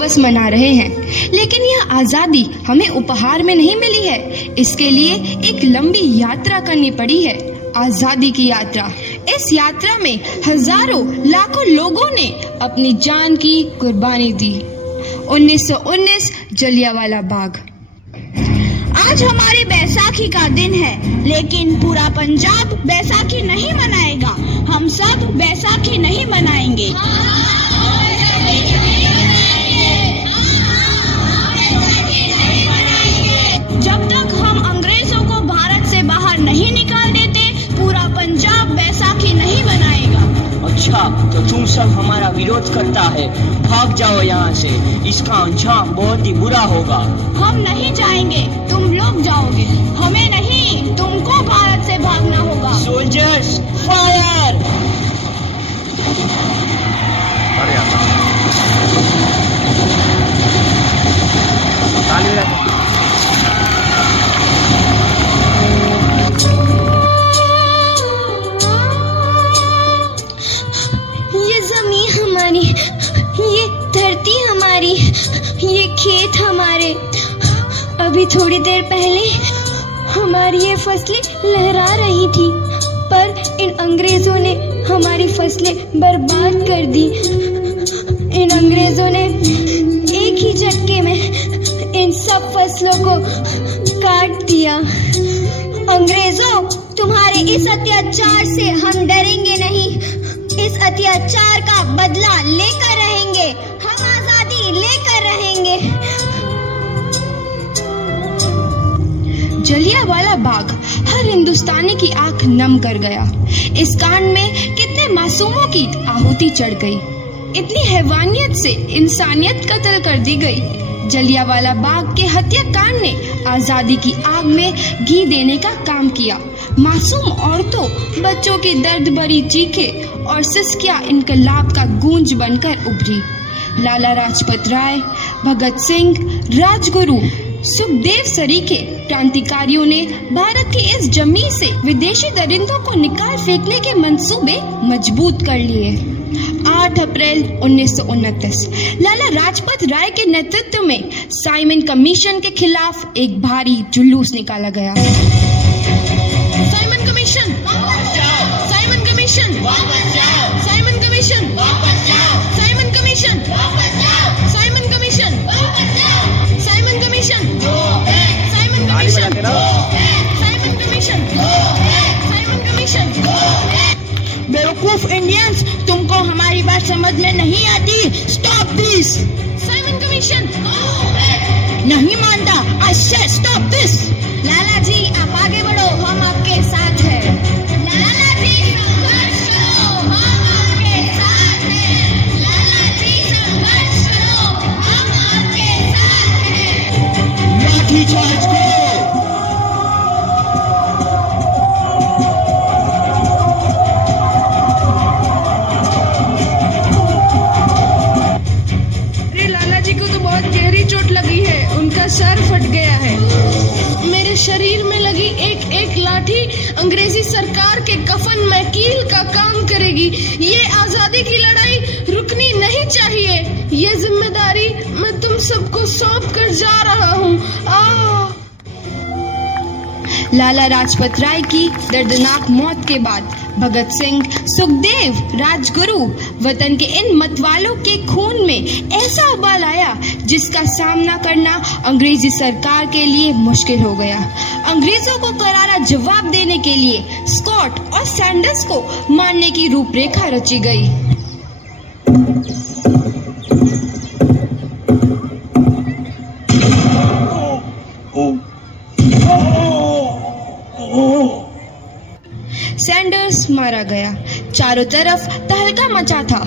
दिवस मना रहे हैं। लेकिन यह आज़ादी हमें उपहार में नहीं मिली है, इसके लिए एक लंबी यात्रा करनी पड़ी है, आज़ादी की यात्रा। इस यात्रा में हजारों लाखों लोगों ने अपनी जान की कुर्बानी दी। 1919 जलियांवाला बाग। आज हमारी बैसाखी का दिन है, लेकिन पूरा पंजाब बैसाखी नहीं मनाएगा। हम सब बैसाखी नहीं मनाएंगे। जब तक हम अंग्रेजों को भारत से बाहर नहीं निकाल देते, पूरा पंजाब बैसाखी नहीं मनाएगा। अच्छा, तो तुम सब हमारा विरोध करता है, भाग जाओ यहाँ से, इसका अंजाम बहुत ही बुरा होगा। हम नहीं जाएंगे, तुम लोग जाओगे, हमें नहीं, तुमको भारत से भागना होगा। Soldiers fire! ये जमीन हमारी, ये धरती हमारी, ये खेत हमारे। अभी थोड़ी देर पहले हमारी ये फसलें लहरा रही थी, पर इन अंग्रेजों ने हमारी फसलें बर्बाद कर दी। इन अंग्रेजों ने एक ही झटके में इन सब फसलों को काट दिया। अंग्रेजों, तुम्हारे इस अत्याचार से हम डरेंगे नहीं। इस अत्याचार का बदला लेकर रहेंगे, हम आजादी लेकर रहेंगे। जलियांवाला बाग हर हिंदुस्तानी की आंख नम कर गया। इस कांड में कितने मासूमों की आहुति चढ़ गई, इतनी हैवानियत से इंसानियत कत्ल कर दी गई। जलियांवाला बाग के हत्याकांड ने आजादी की आग में घी देने का काम किया। मासूम औरतों, बच्चों की दर्द भरी चीखें और सिसकियां इनकलाब का गूंज बनकर उभरी। लाला लाजपत राय, भगत सिंह, राजगुरु, सुखदेव सरीखे क्रांतिकारियों ने भारत की इस जमीन से विदेशी दरिंदों को निकाल फेंकने के मंसूबे मजबूत कर लिए। 8 अप्रैल 1929 लाला लाजपत राय के नेतृत्व में साइमन कमीशन के खिलाफ एक भारी जुलूस निकाला गया। Simon commission, Simon commission, Simon commission, Simon commission, Simon commission, Simon commission, Simon commission, Simon commission, Simon commission. बेवकूफ इंडियंस, तुमको हमारी बात समझ में नहीं आती। Stop this. Simon commission. नहीं मानता। आई से स्टॉप दिस। लाला जी, आप आगे बढ़ो, हम आपके साथ हैं। लाला जी, संघर्ष करो, हम आपके साथ हैं। लाला जी, संघर्ष करो, हम आपके साथ हैं। लाठी चार्ज करो। सर फट गया है। मेरे शरीर में लगी एक एक लाठी अंग्रेजी सरकार के कफन में कील का काम करेगी। ये आजादी की लड़ाई रुकनी नहीं चाहिए। ये जिम्मेदारी मैं तुम सबको सौंप कर जा रहा हूँ। लाला लाजपत राय की दर्दनाक मौत के बाद भगत सिंह, सुखदेव, राजगुरु वतन के इन मतवालों के खून में ऐसा उबाल आया जिसका सामना करना अंग्रेजी सरकार के लिए मुश्किल हो गया। अंग्रेजों को करारा जवाब देने के लिए स्कॉट और सैंडर्स को मारने की रूपरेखा रची गई। सैंडर्स मारा गया। चारों तरफ तहलका मचा था।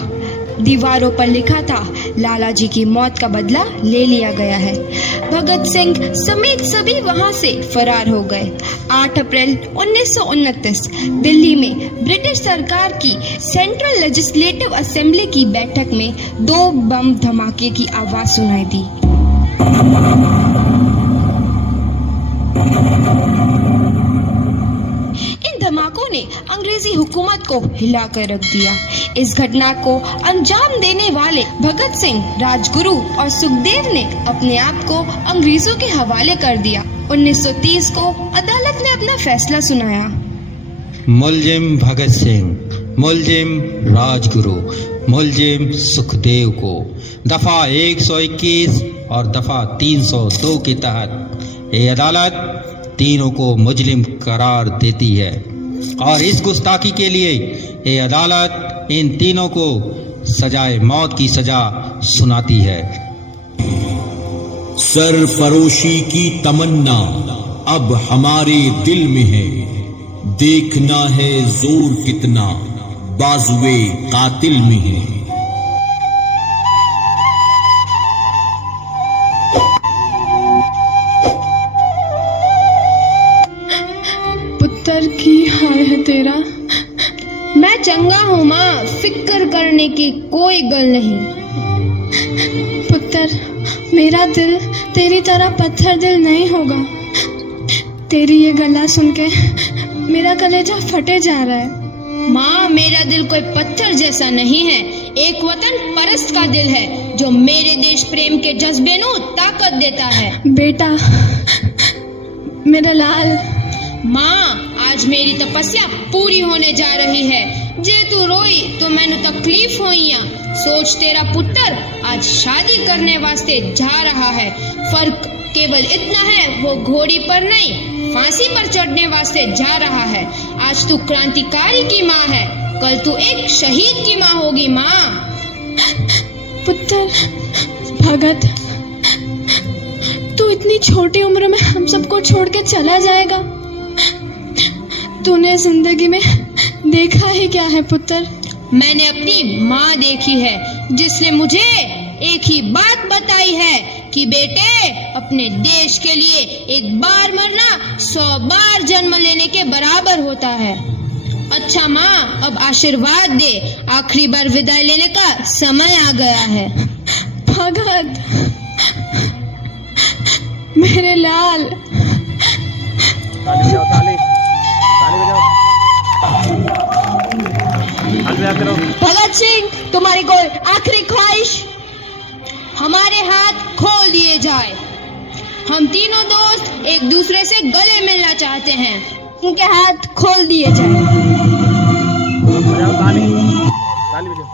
दीवारों पर लिखा था, लाला जी की मौत का बदला ले लिया गया है। भगत सिंह समेत सभी वहां से फरार हो गए। 8 अप्रैल 1929 दिल्ली में ब्रिटिश सरकार की सेंट्रल लेजिस्लेटिव असेंबली की बैठक में 2 बम धमाके की आवाज सुनाई दी। इन धमाकों ने अंग्रेजी हुकूमत को हिला कर रख दिया। इस घटना को अंजाम देने वाले भगत सिंह, राजगुरु और सुखदेव ने अपने आप को अंग्रेजों के हवाले कर दिया। 1930 को अदालत ने अपना फैसला सुनाया। मुलजिम भगत सिंह, मुलजिम राजगुरु, मुलजिम सुखदेव को दफा 121 और दफा 302 के तहत ये अदालत तीनों को मुजरिम करार देती है और इस गुस्ताखी के लिए ये अदालत इन तीनों को सजाए मौत की सजा सुनाती है। सरफरोशी की तमन्ना अब हमारे दिल में है, देखना है जोर कितना बाजुए कातिल में है। पुत्र की हाल है तेरा? मैं चंगा हूँ माँ, फिक्र करने की कोई गल नहीं। पुत्र, मेरा दिल तेरी तरह पत्थर दिल नहीं होगा। तेरी ये गला सुन के मेरा कलेजा फटे जा रहा है। माँ, मेरा दिल कोई पत्थर जैसा नहीं है, एक वतन परस्त का दिल है जो मेरे देश प्रेम के जज्बे को ताकत देता है। बेटा, मेरा लाल। माँ, आज मेरी तपस्या पूरी होने जा रही है। जे तू रोई तो मैनू तकलीफ होइया। सोच, तेरा पुत्र आज शादी करने वास्ते जा रहा है। फर्क केवल इतना है, वो घोड़ी पर नहीं फांसी पर चढ़ने वास्ते जा रहा है। आज तू क्रांतिकारी की माँ है, कल तू एक शहीद की माँ होगी। माँ। पुत्र भगत, तू इतनी छोटी उम्र में हम सबको छोड़ के चला जाएगा? तूने जिंदगी में देखा ही क्या है पुत्र? मैंने अपनी माँ देखी है, जिसने मुझे एक ही बात बताई है कि बेटे, अपने देश के लिए एक बार मरना 100 बार जन्म लेने के बराबर होता है। अच्छा माँ, अब आशीर्वाद दे, आखिरी बार विदाई लेने का समय आ गया है। भगत, मेरे लाल। ताली बजाओ, ताली बजाओ। भगत सिंह, तुम्हारी कोई आखिरी ख्वाहिश? हमारे हाथ खोल दिए जाए। हम तीनों दोस्त एक दूसरे से गले मिलना चाहते हैं। उनके हाथ खोल दिए जाए। बजाओ ताली, ताली बजाओ।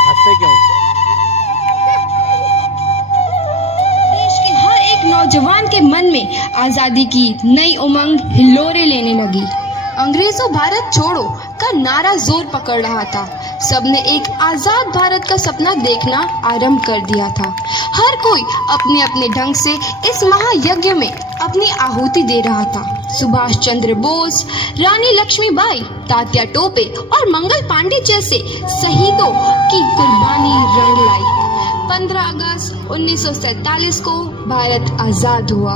हंसते क्यों? देश के हर एक नौजवान के मन में आजादी की नई उमंग हिलोरे लेने लगी। अंग्रेजों भारत छोड़ो का नारा जोर पकड़ रहा था। सबने एक आजाद भारत का सपना देखना आरंभ कर दिया था। हर कोई अपने अपने ढंग से इस महायज्ञ में अपनी आहुति दे रहा था। सुभाष चंद्र बोस, रानी लक्ष्मीबाई, तात्या टोपे और मंगल पांडे जैसे शहीदों की कुर्बानी रंग लाई। 15 अगस्त 1947 को भारत आजाद हुआ।